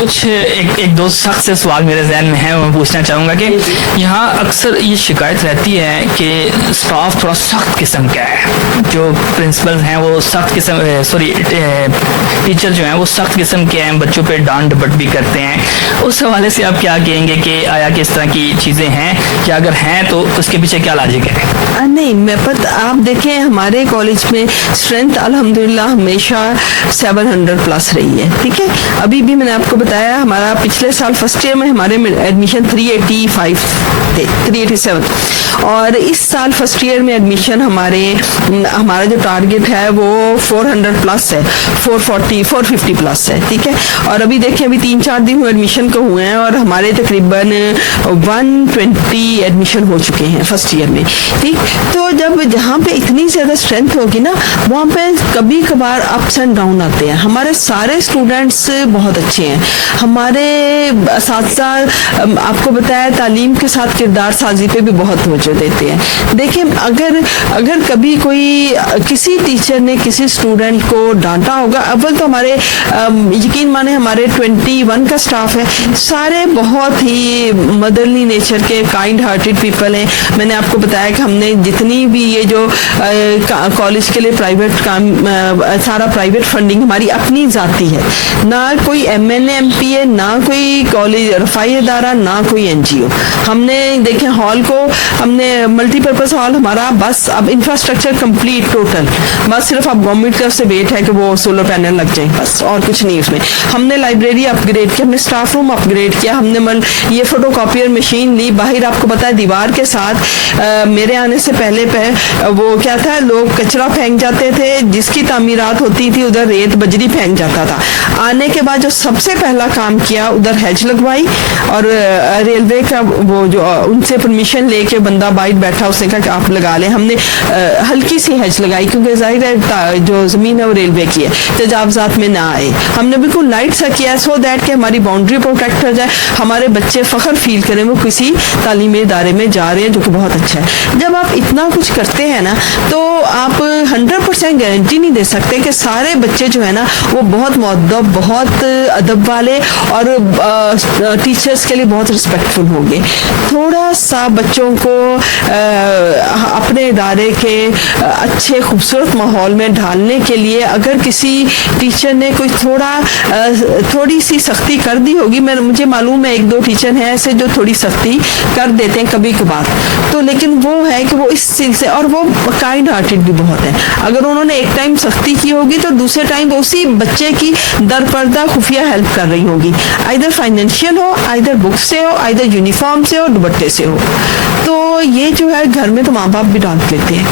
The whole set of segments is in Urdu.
کچھ ایک دو سخت سے سوال میرے ذہن میں ہے، میں پوچھنا چاہوں گا کہ یہاں اکثر یہ شکایت رہتی ہے کہ اسٹاف تھوڑا سخت قسم کا ہے، جو پرنسپل ہیں وہ سخت قسم ٹیچر جو ہیں وہ سخت قسم کے ہیں، بچوں پہ ڈانٹ ڈپٹ بھی کرتے ہیں. اس حوالے سے آپ کیا کہیں گے کہ آیا کس طرح کی چیزیں ہیں، کہ اگر ہیں تو اس کے پیچھے کیا لاجک ہے؟ نہیں، آپ دیکھیں ہمارے کالج میں اسٹرینتھ الحمدللہ ہمیشہ 700 پلس رہی ہے. ٹھیک ہے، ابھی بھی میں نے آپ کو بتایا ہمارا پچھلے سال فرسٹ ایئر میں ہمارے ایڈمیشن 385 تھے، 387، اور اس سال فرسٹ ایئر میں ایڈمیشن ہمارا جو ٹارگیٹ ہے وہ 400 پلس ہے، 450 پلس ہے. ٹھیک ہے، اور ابھی دیکھیں ابھی 3-4 دن ایڈمیشن کو ہوئے ہیں اور ہمارے تقریباً 120 ایڈمیشن ہو چکے ہیں فرسٹ ایئر میں. ٹھیک، تو جہاں پہ اتنی زیادہ اسٹرینتھ ہوگی نا وہاں پہ کبھی کبھار اپس اینڈ ڈاؤن آتے ہیں. ہمارے سارے اسٹوڈینٹس بہت اچھے ہیں، ہمارے اساتذہ آپ کو بتایا تعلیم کے ساتھ کردار سازی پہ بھی بہت توجہ دیتے ہیں. دیکھیں اگر کبھی کسی ٹیچر نے کسی اسٹوڈنٹ کو ڈانٹا ہوگا، اول تو ہمارے یقین مانے ہمارے 21 کا اسٹاف ہے، سارے بہت ہی مدرلی نیچر کے کائنڈ ہارٹیڈ پیپل ہیں. میں نے آپ کو بتایا کہ ہم نے جتنی بھی یہ جو کالج کے لیے پرائیویٹ کام، سارا پرائیویٹ فنڈنگ ہماری اپنی ذاتی ہے، نہ کوئی M N A M P ہے، نہ کوئی کالج رفائی ادارہ، نہ کوئی این جی او. ہم نے دیکھیں ہال کو ہم نے ملٹی پرپز ہال ہمارا، بس اب انفراسٹرکچر کمپلیٹ ٹوٹل، بس صرف اب گورنمنٹ کی طرف سے ویٹ ہے کہ وہ سولر پینل لگ جائیں، بس اور کچھ نہیں. اس میں ہم نے لائبریری اپ گریڈ کی، ہم نے اسٹاف روم اپ گریڈ کیا، ہم نے یہ فوٹو کاپیئر مشین لی باہر. آپ کو پتا ہے دیوار کے ساتھ میرے آنے سے پہلے وہ کیا تھا، لوگ کچرا پھینک جاتے تھے، جس کی تعمیرات ہوتی تھی ادھر ریت بجری پھینک جاتا تھا. آنے کے بعد جو سب سے پہلا کام کیا ادھر ہیج لگوائی، اور ریلوے کا وہ جو ان سے پرمیشن لے کے بندہ بائٹ بیٹھا، اس نے کہا کہ آپ لگا لیں. ہم نے ہلکی سی ہیج لگائی کیونکہ ظاہر ہے جو زمین ہے وہ ریلوے کی ہے، تجاوزات میں نہ آئے. ہم نے بالکل لائٹ سا کیا سو دیٹ کہ ہماری باؤنڈری پروٹیکٹ ہو جائے، ہمارے بچے فخر فیل کریں وہ کسی تعلیمی ادارے میں جا رہے ہیں، جو کہ بہت اچھا ہے. جب آپ اتنا کچھ کرتے ہیں نا تو آپ 100% گارنٹی نہیں دے سکتے کہ سارے بچے جو ہے نا وہ بہت مؤدب، بہت ادب والے اور ٹیچرز کے لیے بہت رسپیکٹفل ہوں گے. تھوڑا سا بچوں کو اپنے ادارے کے اچھے خوبصورت ماحول میں ڈھالنے کے لیے اگر کسی ٹیچر نے کوئی تھوڑی سی سختی کر دی ہوگی، مجھے معلوم ہے 1-2 ٹیچر ہیں ایسے جو تھوڑی سختی کر دیتے ہیں کبھی کبھار، تو لیکن وہ ہے کہ وہ اس سلسلے اور وہ کائنڈ ہارٹیڈ بھی بہت ہیں. اگر انہوں نے ایک ٹائم سختی کی ہوگی تو دوسرے ٹائم اسی بچے کی در پردہ خفیہ ہیلپ کر رہی ہوگی، آئیدر فائنینشیل ہو، آئیدر بک سے ہو، آئیدر یونیفارم سے ہو، دوپٹے سے ہو. تو یہ جو ہے گھر میں تو ماں باپ بھی ڈانٹ لیتے ہیں.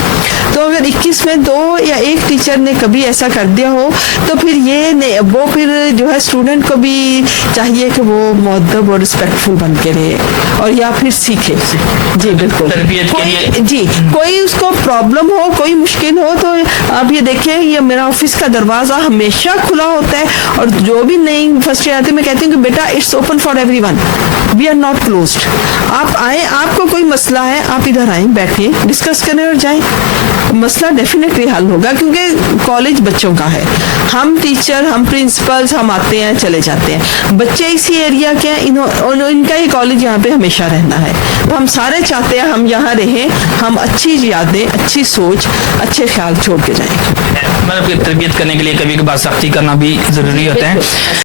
تو اگر 21 میں 2 یا 1 ٹیچر نے کبھی ایسا کر دیا ہو تو پھر وہ پھر جو ہے اسٹوڈنٹ کو بھی چاہیے کہ وہ مؤدب اور رسپیکٹفل بن کے رہے اور یا پھر سیکھے. جی بالکل. جی کوئی اس کو پرابلم ہو، کوئی مشکل ہو تو آپ یہ دیکھیں، یہ میرا آفس کا دروازہ ہمیشہ کھلا ہوتا ہے، اور جو بھی نئی فرسٹ ایئر آتے ہیں میں کہتی ہوں کہ بیٹا it's open for everyone, we are not closed. آپ آئیں، آپ کو کوئی مسئلہ ہے آپ ادھر آئیں، بیٹھیں، ڈسکس کریں اور جائیں. مسئلہ ڈیفینیٹلی حل ہوگا کیونکہ کالج بچوں کا ہے. ہم ٹیچر، ہم پرنسپلز، ہم آتے ہیں چلے جاتے ہیں، بچے اسی ایریا کے ہیں، ان کا ہی کالج یہاں پہ ہمیشہ رہنا ہے. تو ہم سارے چاہتے ہیں ہم یہاں رہیں، ہم اچھی یادیں، اچھی سوچ، اچھے خیال چھوڑ کے جائیں. مطلب کہ تربیت کرنے کے لیے کبھی کبھار سختی کرنا بھی ضروری ہوتا ہے.